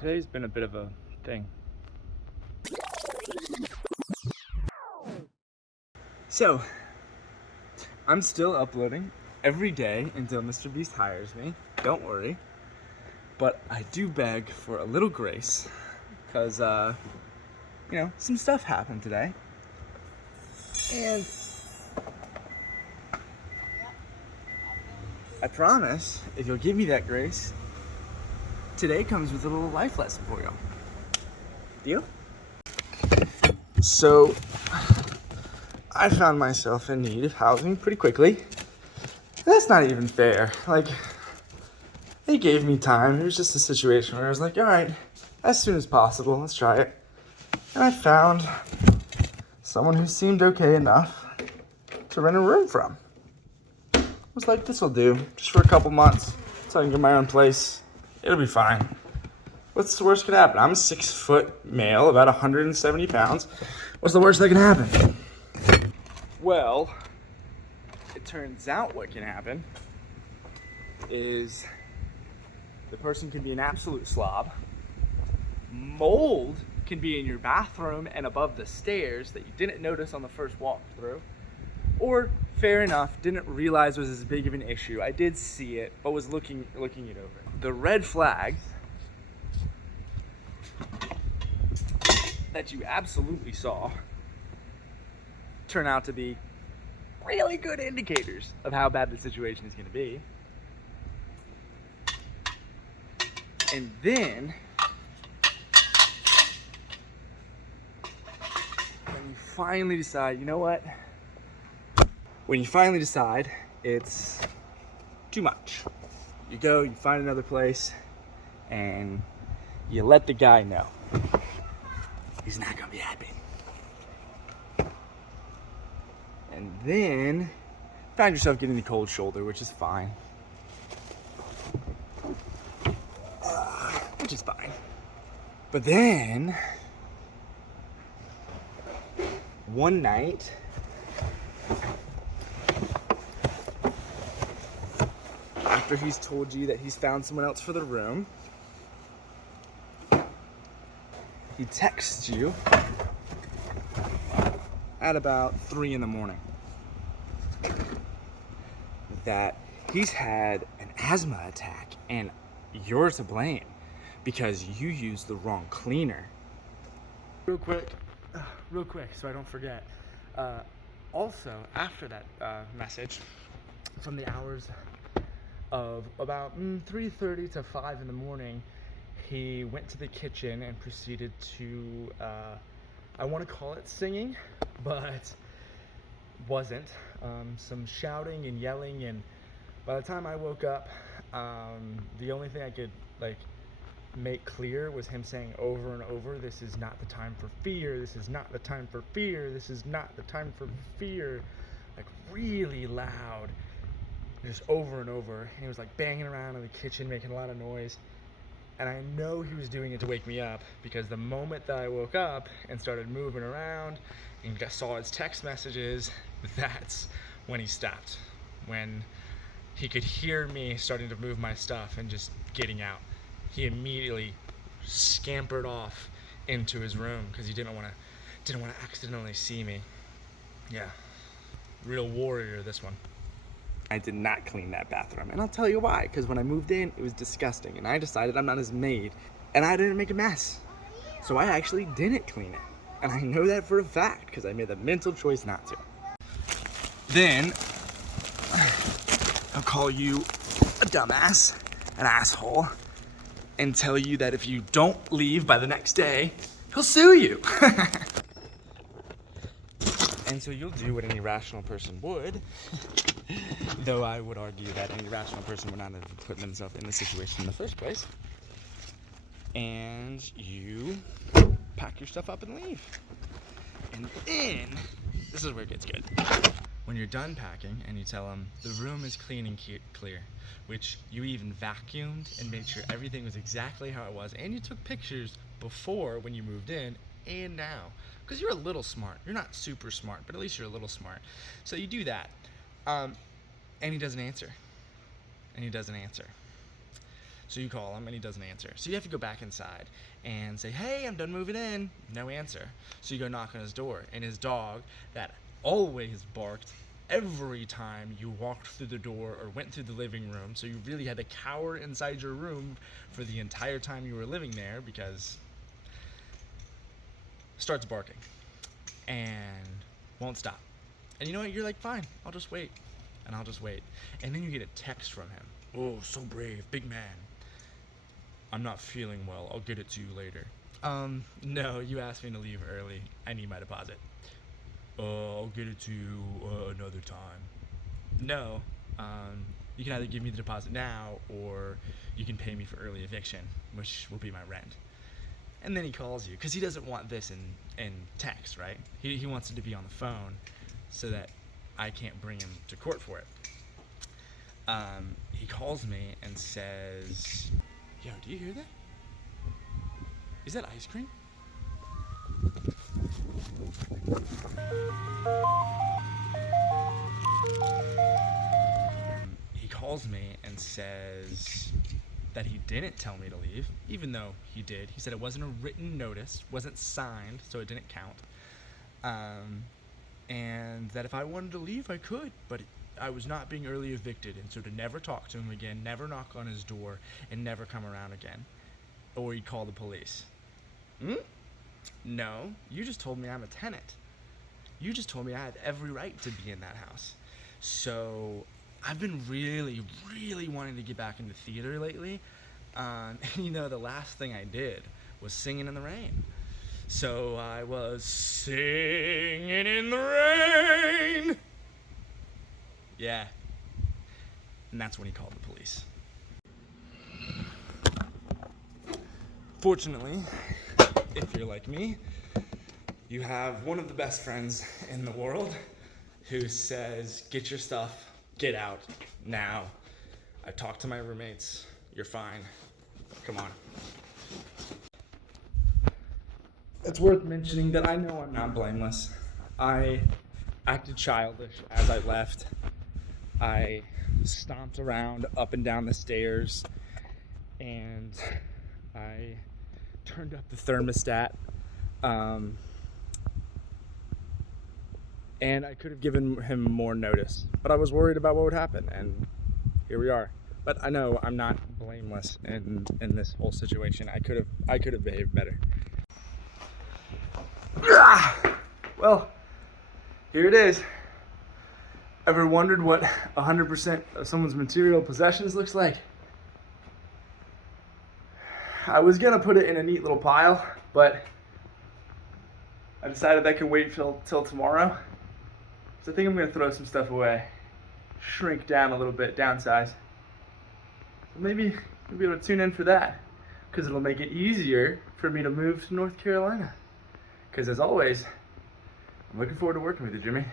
Today's been a bit of a thing. So, I'm still uploading every day until Mr. Beast hires me. Don't worry. But I do beg for a little grace, because, some stuff happened today. And I promise, if you'll give me that grace, today comes with a little life lesson for you. Deal? So, I found myself in need of housing pretty quickly. That's not even fair. They gave me time. It was just a situation where I was like, all right, as soon as possible, let's try it. And I found someone who seemed okay enough to rent a room from. I was like, this will do, just for a couple months, so I can get my own place. It'll be fine. What's the worst that could happen? I'm a 6-foot male, about 170 pounds. What's the worst that can happen? Well, it turns out what can happen is the person can be an absolute slob. Mold can be in your bathroom and above the stairs that you didn't notice on the first walkthrough. Or, fair enough, didn't realize was as big of an issue. I did see it, but was looking it over. The red flags that you absolutely saw turn out to be really good indicators of how bad the situation is going to be. And then, when you finally decide, you know what? When you finally decide it's too much, you go, you find another place, and you let the guy know. He's not gonna be happy. And then find yourself getting the cold shoulder, which is fine. Which is fine. But then, one night, after he's told you that he's found someone else for the room, he texts you at about 3 a.m. that he's had an asthma attack and you're to blame because you used the wrong cleaner. Real quick, so I don't forget. Also, after that message, from the hours of about 3:30 to 5 in the morning, he went to the kitchen and proceeded to, I want to call it singing, but wasn't. Some shouting and yelling, and by the time I woke up, the only thing I could make clear was him saying over and over, "This is not the time for fear, this is not the time for fear, this is not the time for fear," really loud, just over and over. And he was banging around in the kitchen, making a lot of noise. And I know he was doing it to wake me up, because the moment that I woke up and started moving around and saw his text messages, that's when he stopped. When he could hear me starting to move my stuff and just getting out, he immediately scampered off into his room because he didn't want to accidentally see me. Yeah, real warrior, this one. I did not clean that bathroom, and I'll tell you why. Because when I moved in, it was disgusting, and I decided I'm not his maid, and I didn't make a mess. So I actually didn't clean it, and I know that for a fact because I made the mental choice not to. Then I'll call you a dumbass, an asshole, and tell you that if you don't leave by the next day, he'll sue you. And so you'll do what any rational person would. Though I would argue that any rational person would not have put themselves in this situation in the first place. And you pack your stuff up and leave. And then, this is where it gets good. When you're done packing and you tell them the room is clean and clear, which you even vacuumed and made sure everything was exactly how it was, and you took pictures before when you moved in and now. Because you're a little smart. You're not super smart, but at least you're a little smart. So you do that. And he doesn't answer. So you call him and he doesn't answer. So you have to go back inside and say, hey, I'm done moving in. No answer. So you go knock on his door, and his dog that always barked every time you walked through the door or went through the living room, so you really had to cower inside your room for the entire time you were living there, because starts barking and won't stop. And you know what, you're like, fine, I'll just wait. And I'll just wait. And then you get a text from him. Oh, so brave, big man. I'm not feeling well, I'll get it to you later. No, you asked me to leave early. I need my deposit. I'll get it to you another time. No, you can either give me the deposit now, or you can pay me for early eviction, which will be my rent. And then he calls you, because he doesn't want this in text, right? He wants it to be on the phone, so that I can't bring him to court for it. He calls me and says, yo, do you hear that? Is that ice cream? He calls me and says that he didn't tell me to leave, even though he did. He said it wasn't a written notice, wasn't signed, so it didn't count. And that if I wanted to leave, I could, but I was not being early evicted, and so to never talk to him again, never knock on his door, and never come around again. Or he'd call the police. No, you just told me I'm a tenant. You just told me I have every right to be in that house. So I've been really, really wanting to get back into theater lately. And you know, the last thing I did was singing in the rain. So I was singing in the rain. Yeah. And that's when he called the police. Fortunately, if you're like me, you have one of the best friends in the world who says, get your stuff, get out, now. I talked to my roommates, you're fine, come on. It's worth mentioning that I know I'm not blameless. I acted childish as I left. I stomped around up and down the stairs, and I turned up the thermostat, and I could have given him more notice, but I was worried about what would happen, and here we are. But I know I'm not blameless in this whole situation. I could have behaved better. Well, here it is. Ever wondered what 100% of someone's material possessions looks like? I was gonna put it in a neat little pile, but I decided that could wait till tomorrow. So I think I'm gonna throw some stuff away, shrink down a little bit, downsize. So maybe you'll be able to tune in for that, because it'll make it easier for me to move to North Carolina. Because as always, I'm looking forward to working with you, Jimmy.